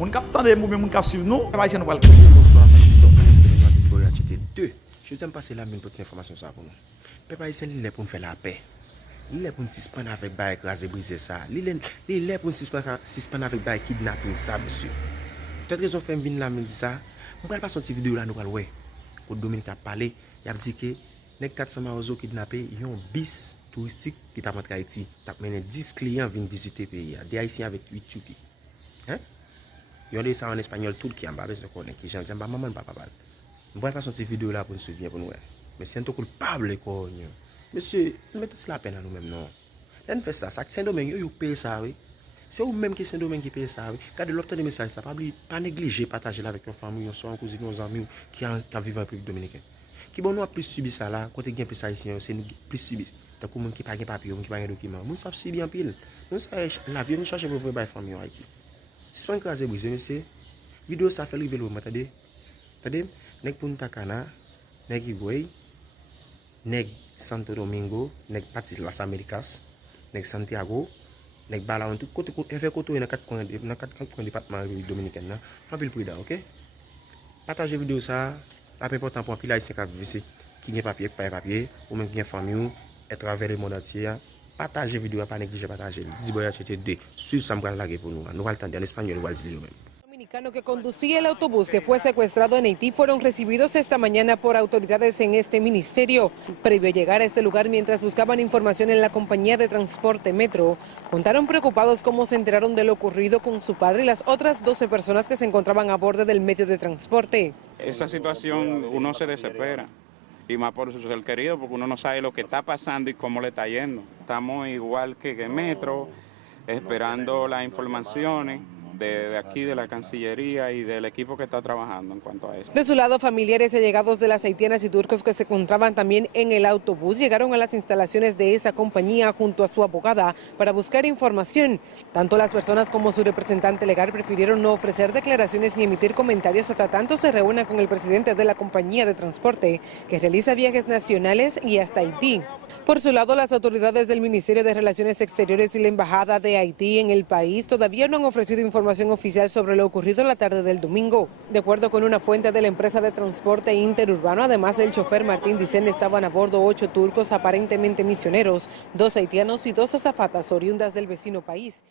Moun kap tande mou moun kap suiv nou, pa isen nou pral. Bonsoir, TikTok, Manis Benouan, Didi Boy HT2. Je t'aime passer la mine pour cette information ça pour nous. Peuple haïtien, il est pour nous faire la paix. Il est pour nous suspendre avec bail écrasé brisé ça. Il est pour nous suspendre avec bail kidnapping ça, monsieur. Peut-être raison fait venir là me dit ça. On va pas sortir vidéo là nous va ouais. Au Dominique a parlé, il a dit que les 400 marozo kidnappé, ils ont bis touristique qui t'a montré Haïti. T'a mené 10 clients viennent visiter pays. Des haïtiens avec 8 tchouki. Hein? Ils ont dit ça en espagnol tout qui en bas besoin de connaître qui j'en dis maman papa. On va pas sortir vidéo là pour nous souvenir pour nous. Mais c'est un tout coupable quoi. Monsieur, nous mettons la peine à nous-mêmes non. On fait ça, Saint-Domingue yo paye ça oui. C'est vous même qui Saint-Domingue qui paye ça oui. Regardez l'autre des messages ça pas négliger partager là avec your famille, your soeur, cousine, nos amis qui vivent en République dominicaine. Qui bon nous a plus subi ça là, côté gain plus haïtien, c'est nous plus subi. Tant que monde qui pas gain papier, qui pas gain document. Nous savons si bien pile. Nous ça la vie nous chercher pour voir famille en Haïti. Si pas écraser brisé monsieur. Vidéo ça fait river l'eau, attendez. Attendez, nèg Punta Cana, nèg Higüey, nèg Santo Domingo, nèg parti Las Americas, nèg Santiago, nèg Balaon tout côté fait côté dans quatre coins département République dominicaine là. Famille prudent, OK? Partagez vidéo ça, pas important pour pile haïtien qui vivent ici, qui n'a papier, pas papier, ou même qui a famille, à travers le monde entier. Partagez vidéo, pas négliger partager. Didi Boy HT2, suivre ça me la pour nous. Nous allons entendre en espagnol, nous allons dire même. Dominicano que conducía el autobús que fue secuestrado en Haití fueron recibidos esta mañana por autoridades en este ministerio. Previo a llegar a este lugar mientras buscaban información en la compañía de transporte Metro, contaron preocupados cómo se enteraron de lo ocurrido con su padre y las otras 12 personas que se encontraban a bordo del medio de transporte. Esa situación uno se desespera. Y más por su ser querido, porque uno no sabe lo que está pasando y cómo le está yendo. Estamos igual que en Metro, esperando las informaciones de aquí, de la Cancillería y del equipo que está trabajando en cuanto a eso. De su lado, familiares y allegados de las haitianas y turcos que se encontraban también en el autobús llegaron a las instalaciones de esa compañía junto a su abogada para buscar información. Tanto las personas como su representante legal prefirieron no ofrecer declaraciones ni emitir comentarios hasta tanto se reúnan con el presidente de la compañía de transporte que realiza viajes nacionales y hasta Haití. Por su lado, las autoridades del Ministerio de Relaciones Exteriores y la Embajada de Haití en el país todavía no han ofrecido información oficial sobre lo ocurrido la tarde del domingo. De acuerdo con una fuente de la empresa de transporte interurbano, además del chofer Martín Dicen, estaban a bordo 8 turcos aparentemente misioneros, 2 haitianos y 2 azafatas oriundas del vecino país.